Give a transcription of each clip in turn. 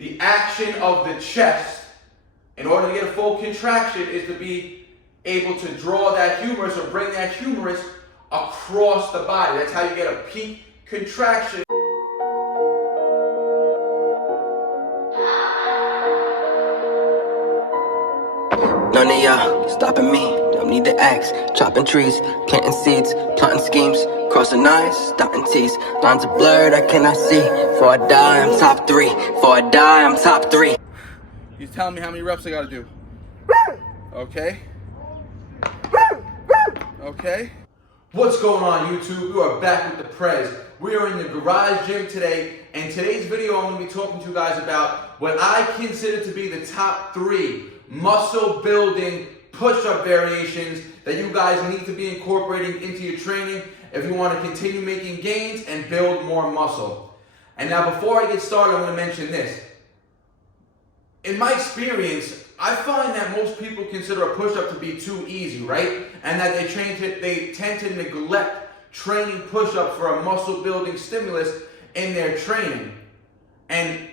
the action of the chest, in order to get a full contraction, is to be able to draw that humerus or bring that humerus across the body. That's how you get a peak contraction. None of y'all stopping me, don't need the axe. Chopping trees, planting seeds, plotting schemes, crossing lines, dotting T's. Lines are blurred, I cannot see. Before I die, I'm top 3. Before I die, I'm top 3. He's telling me how many reps I gotta do. Okay? Okay? What's going on, YouTube? We are back with the Prez. We are in the garage gym today, and today's video I'm going to be talking to you guys about what I consider to be the top 3 muscle building push-up variations that you guys need to be incorporating into your training if you want to continue making gains and build more muscle. And now before I get started, I'm going to mention this. In my experience, I find that most people consider a push-up to be too easy, right? And that they tend to neglect training push-ups for a muscle building stimulus in their training. And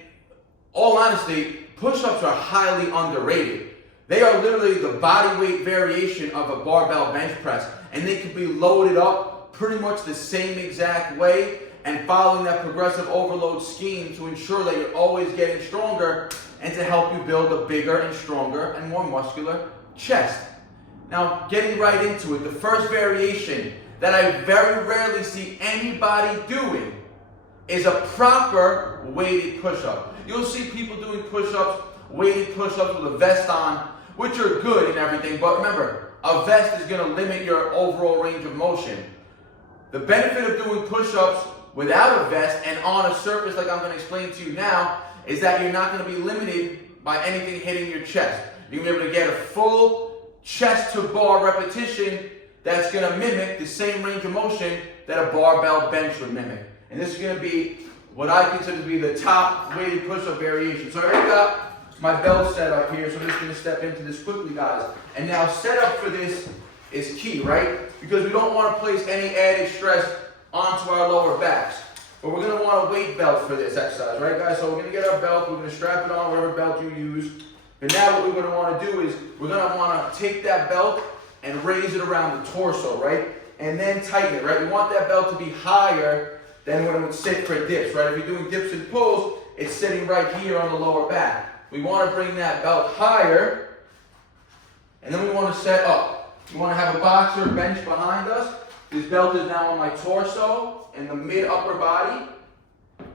all honesty, push-ups are highly underrated. They are literally the body weight variation of a barbell bench press, and they can be loaded up pretty much the same exact way and following that progressive overload scheme to ensure that you're always getting stronger and to help you build a bigger and stronger and more muscular chest. Now, getting right into it, the first variation that I very rarely see anybody doing is a proper weighted push-up. You'll see people doing push-ups, weighted push-ups with a vest on, which are good and everything, but remember, a vest is going to limit your overall range of motion. The benefit of doing push-ups without a vest and on a surface like I'm going to explain to you now is that you're not going to be limited by anything hitting your chest. You're going to be able to get a full chest to bar repetition that's going to mimic the same range of motion that a barbell bench would mimic. And this is going to be what I consider to be the top weighted push-up variation. So I already got my belt set up here, so I'm just going to step into this quickly, guys. And now setup for this is key, right? Because we don't want to place any added stress onto our lower backs. But we're going to want a weight belt for this exercise, right, guys? So we're going to get our belt, we're going to strap it on, whatever belt you use. But now what we're going to want to do is we're going to want to take that belt and raise it around the torso, right? And then tighten it, right? We want that belt to be higher than when it would sit for dips, right? If you're doing dips and pulls, it's sitting right here on the lower back. We want to bring that belt higher, and then we want to set up. We want to have a box or a bench behind us. This belt is now on my torso and the mid-upper body.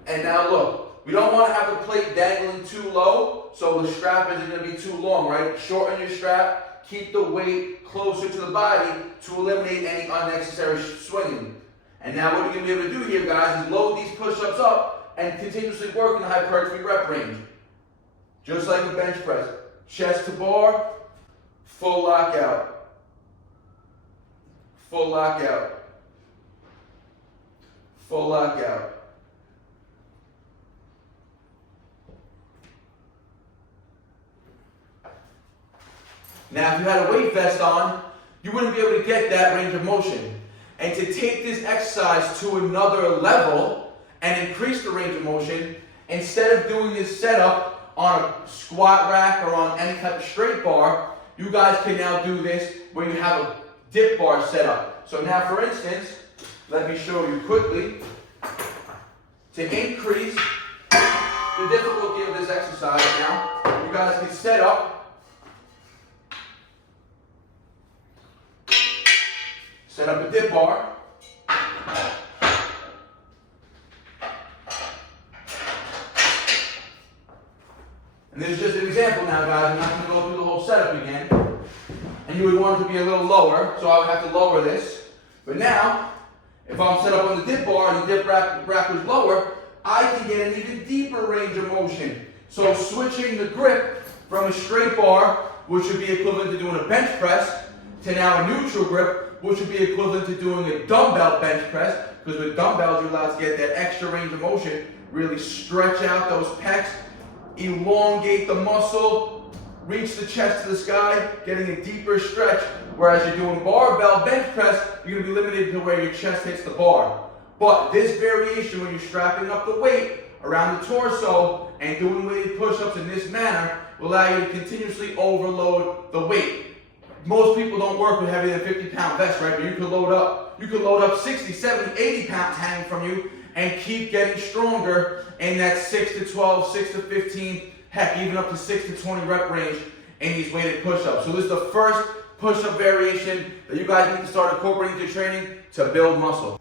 And now look, we don't want to have the plate dangling too low, so the strap isn't going to be too long, right? Shorten your strap, keep the weight closer to the body to eliminate any unnecessary swinging. And now what you're going to be able to do here, guys, is load these push-ups up and continuously work in the hypertrophy rep range. Just like a bench press. Chest to bar, full lockout. Full lockout. Full lockout. Now, if you had a weight vest on, you wouldn't be able to get that range of motion. And to take this exercise to another level and increase the range of motion, instead of doing this setup on a squat rack or on any type of straight bar, you guys can now do this where you have a dip bar set up. So now, for instance, let me show you quickly. To increase the difficulty of this exercise now, you guys can set up a dip bar. And this is just an example now, guys. I'm not going to go through the whole setup again. And you would want it to be a little lower, so I would have to lower this. But now, if I'm set up on the dip bar and the dip rack was lower, I can get an even deeper range of motion. So switching the grip from a straight bar, which would be equivalent to doing a bench press, to now a neutral grip, which would be equivalent to doing a dumbbell bench press, because with dumbbells you're allowed to get that extra range of motion, really stretch out those pecs, elongate the muscle, reach the chest to the sky, getting a deeper stretch. Whereas you're doing barbell bench press, you're going to be limited to where your chest hits the bar. But this variation, when you're strapping up the weight around the torso and doing weighted push-ups in this manner will allow you to continuously overload the weight. Most people don't work with heavier than 50-pound vests, right? But you could load up 60, 70, 80 pounds hanging from you and keep getting stronger in that 6 to 12, 6 to 15, heck, even up to 6 to 20 rep range in these weighted push-ups. So this is the first push-up variation that you guys need to start incorporating into your training to build muscle.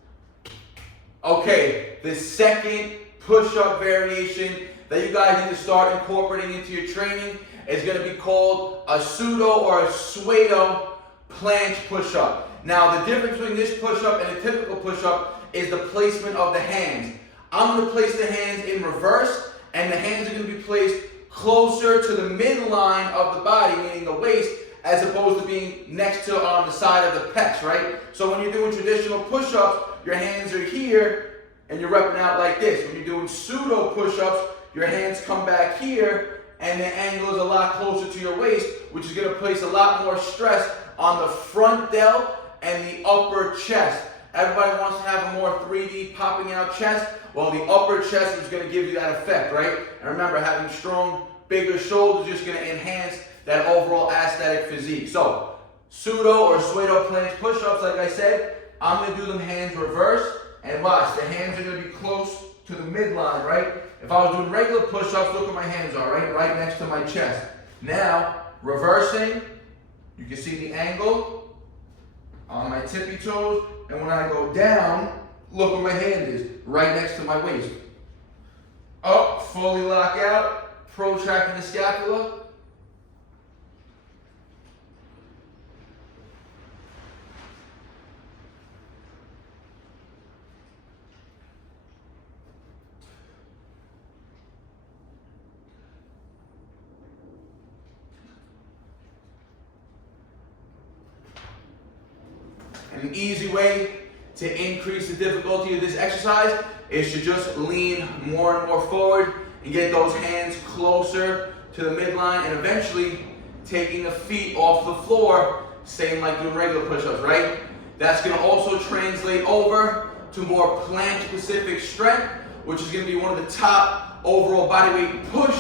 Okay, the second push-up variation that you guys need to start incorporating into your training is going to be called a pseudo or a pseudo planche push-up. Now, the difference between this push-up and a typical push-up is the placement of the hands. I'm going to place the hands in reverse, and the hands are going to be placed closer to the midline of the body, meaning the waist, as opposed to being next to on the side of the pecs, right? So when you're doing traditional push-ups, your hands are here, and you're repping out like this. When you're doing pseudo push-ups, your hands come back here, and the angle is a lot closer to your waist, which is going to place a lot more stress on the front delt and the upper chest. Everybody wants to have a more 3D popping out chest. Well, the upper chest is going to give you that effect, right? And remember, having strong, bigger shoulders is just going to enhance that overall aesthetic physique. So, pseudo or pseudo planche push-ups, like I said, I'm going to do them hands reverse. And watch, the hands are going to be close to the midline, right? If I was doing regular push-ups, look where my hands are, right? Right next to my chest. Now, reversing, you can see the angle on my tippy toes. And when I go down, look where my hand is, right next to my waist. Up, fully lock out, protracting the scapula. An easy way to increase the difficulty of this exercise is to just lean more and more forward and get those hands closer to the midline, and eventually taking the feet off the floor, same like doing regular push-ups, right? That's going to also translate over to more planche-specific strength, which is going to be one of the top overall bodyweight push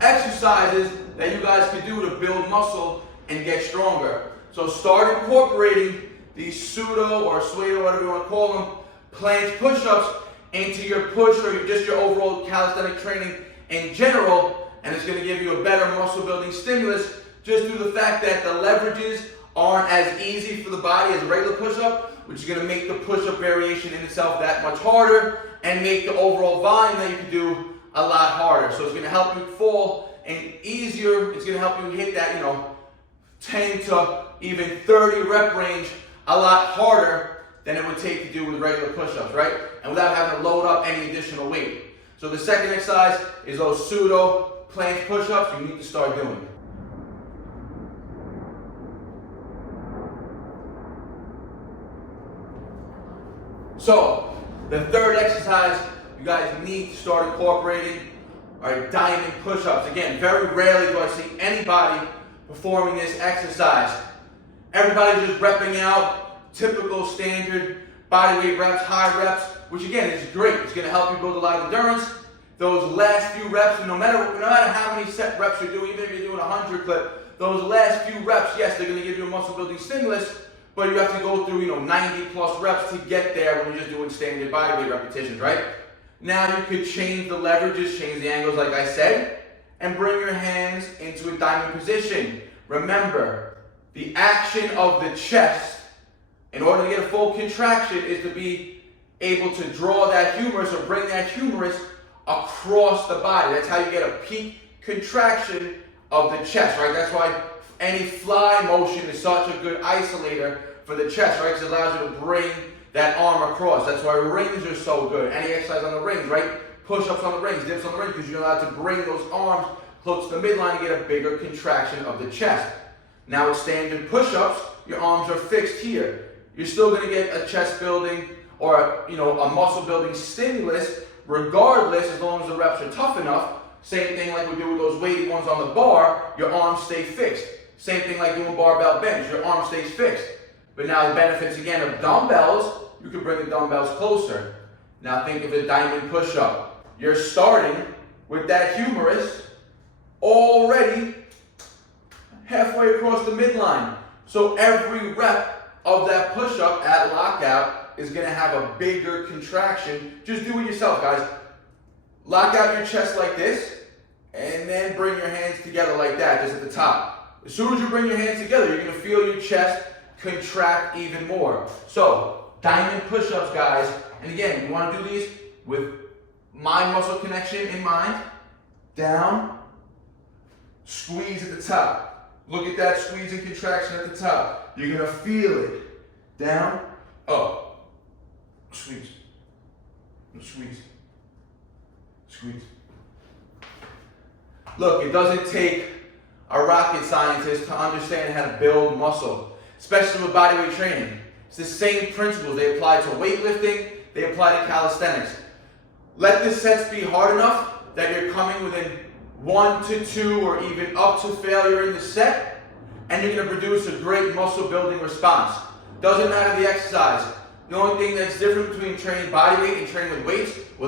exercises that you guys can do to build muscle and get stronger. So start incorporating these pseudo or pseudo, whatever you want to call them, planche push-ups into your push or just your overall calisthenic training in general, and it's going to give you a better muscle building stimulus just through the fact that the leverages aren't as easy for the body as a regular push-up, which is going to make the push-up variation in itself that much harder and make the overall volume that you can do a lot harder. So it's going to help you fall and easier. It's going to help you hit that, 10 to even 30 rep range a lot harder than it would take to do with regular push-ups, right? And without having to load up any additional weight. So the second exercise is those pseudo planche push-ups you need to start doing. So the third exercise you guys need to start incorporating are diamond push-ups. Again, very rarely do I see anybody performing this exercise. Everybody's just repping out typical standard bodyweight reps, high reps, which again is great. It's going to help you build a lot of endurance. Those last few reps, no matter how many set reps you're doing, even if you're doing 100 clip, those last few reps, yes, they're going to give you a muscle building stimulus, but you have to go through 90 plus reps to get there when you're just doing standard bodyweight repetitions, right? Now you could change the leverages, change the angles like I said, and bring your hands into a diamond position. Remember, the action of the chest, in order to get a full contraction, is to be able to draw that humerus or bring that humerus across the body. That's how you get a peak contraction of the chest, right? That's why any fly motion is such a good isolator for the chest, right? Because it allows you to bring that arm across. That's why rings are so good. Any exercise on the rings, right? Push-ups on the rings, dips on the rings, because you're allowed to bring those arms close to the midline and get a bigger contraction of the chest. Now with standard push-ups, your arms are fixed here. You're still going to get a chest building or a muscle building stimulus regardless, as long as the reps are tough enough. Same thing like we do with those weighted ones on the bar, your arms stay fixed. Same thing like doing barbell bench, your arm stays fixed. But now the benefits again of dumbbells, you can bring the dumbbells closer. Now think of a diamond push-up. You're starting with that humerus already halfway across the midline. So every rep of that push-up at lockout is gonna have a bigger contraction. Just do it yourself, guys. Lock out your chest like this, and then bring your hands together like that, just at the top. As soon as you bring your hands together, you're gonna feel your chest contract even more. So, diamond push-ups, guys. And again, you wanna do these with mind muscle connection in mind. Down, squeeze at the top. Look at that squeeze and contraction at the top. You're gonna feel it. Down, up, squeeze, squeeze, squeeze. Look, it doesn't take a rocket scientist to understand how to build muscle, especially with bodyweight training. It's the same principles. They apply to weightlifting, they apply to calisthenics. Let the sets be hard enough that you're coming within 1 to 2 or even up to failure in the set, and you're gonna produce a great muscle building response. Doesn't matter the exercise. The only thing that's different between training bodyweight and training with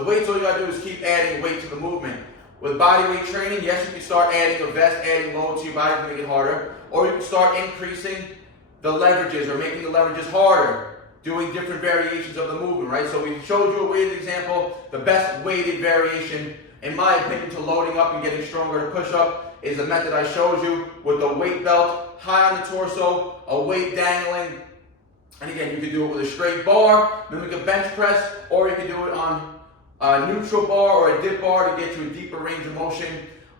weights, all you gotta do is keep adding weight to the movement. With bodyweight training, yes, you can start adding a vest, adding load to your body to make it harder, or you can start increasing the leverages or making the leverages harder, doing different variations of the movement, right? So we showed you a weighted example. The best weighted variation, in my opinion, to loading up and getting stronger to push up is the method I showed you with the weight belt high on the torso, a weight dangling. And again, you can do it with a straight bar, mimic a bench press, or you can do it on a neutral bar or a dip bar to get you a deeper range of motion.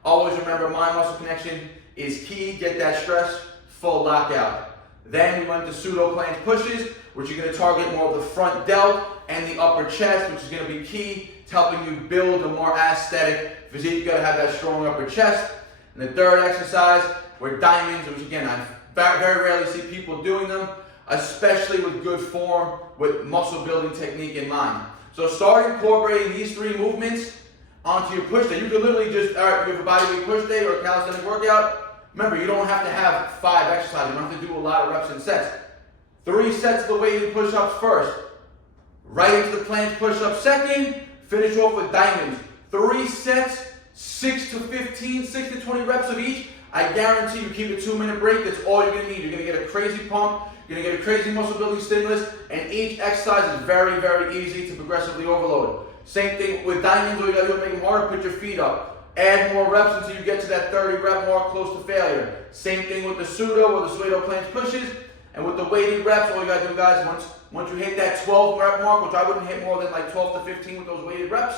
Always remember, mind muscle connection is key. Get that stress, full lockout. Then we went to pseudo planche pushes, which you're going to target more of the front delt and the upper chest, which is going to be key to helping you build a more aesthetic physique. You got to have that strong upper chest. And the third exercise were diamonds, which again, I very rarely see people doing them, especially with good form, with muscle building technique in mind. So start incorporating these 3 movements onto your push day. You can literally just, all right, you have a bodyweight push day or a calisthenic workout. Remember, you don't have to have 5 exercises. You don't have to do a lot of reps and sets. 3 sets of the weighted push-ups first. Right into the planche push-up second. Finish off with diamonds. 3 sets, 6 to 15, 6 to 20 reps of each. I guarantee you keep a 2-minute break. That's all you're going to need. You're going to get a crazy pump. You're going to get a crazy muscle building stimulus, and each exercise is very easy to progressively overload. Same thing with diamonds. All you got to do is make them harder, put your feet up. Add more reps until you get to that 30 rep mark close to failure. Same thing with the pseudo or the pseudo planche pushes, and with the weighted reps, all you got to do, guys, once you hit that 12 rep mark, which I wouldn't hit more than like 12 to 15 with those weighted reps,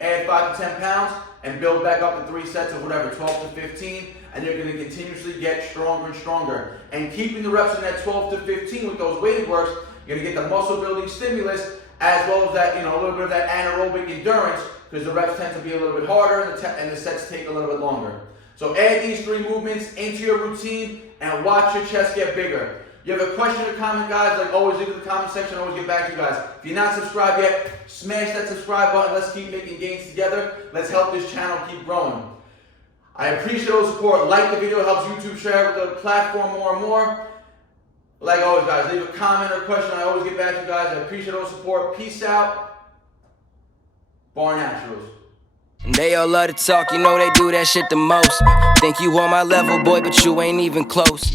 add 5 to 10 pounds, and build back up to 3 sets of whatever, 12 to 15, and you're going to continuously get stronger and stronger. And keeping the reps in that 12 to 15 with those weighted works, you're going to get the muscle building stimulus, as well as that, a little bit of that anaerobic endurance, because the reps tend to be a little bit harder and the sets take a little bit longer. So add these 3 movements into your routine and watch your chest get bigger. You have a question or comment, guys, like always, leave it in the comment section. I always get back to you guys. If you're not subscribed yet, smash that subscribe button. Let's keep making gains together. Let's help this channel keep growing. I appreciate all the support. Like the video, it helps YouTube share with the platform more and more. Like always, guys, leave a comment or question. I always get back to you guys. I appreciate all the support. Peace out. BARNATURALS. They all love to talk, you know they do that shit the most. Think you on my level, boy, but you ain't even close.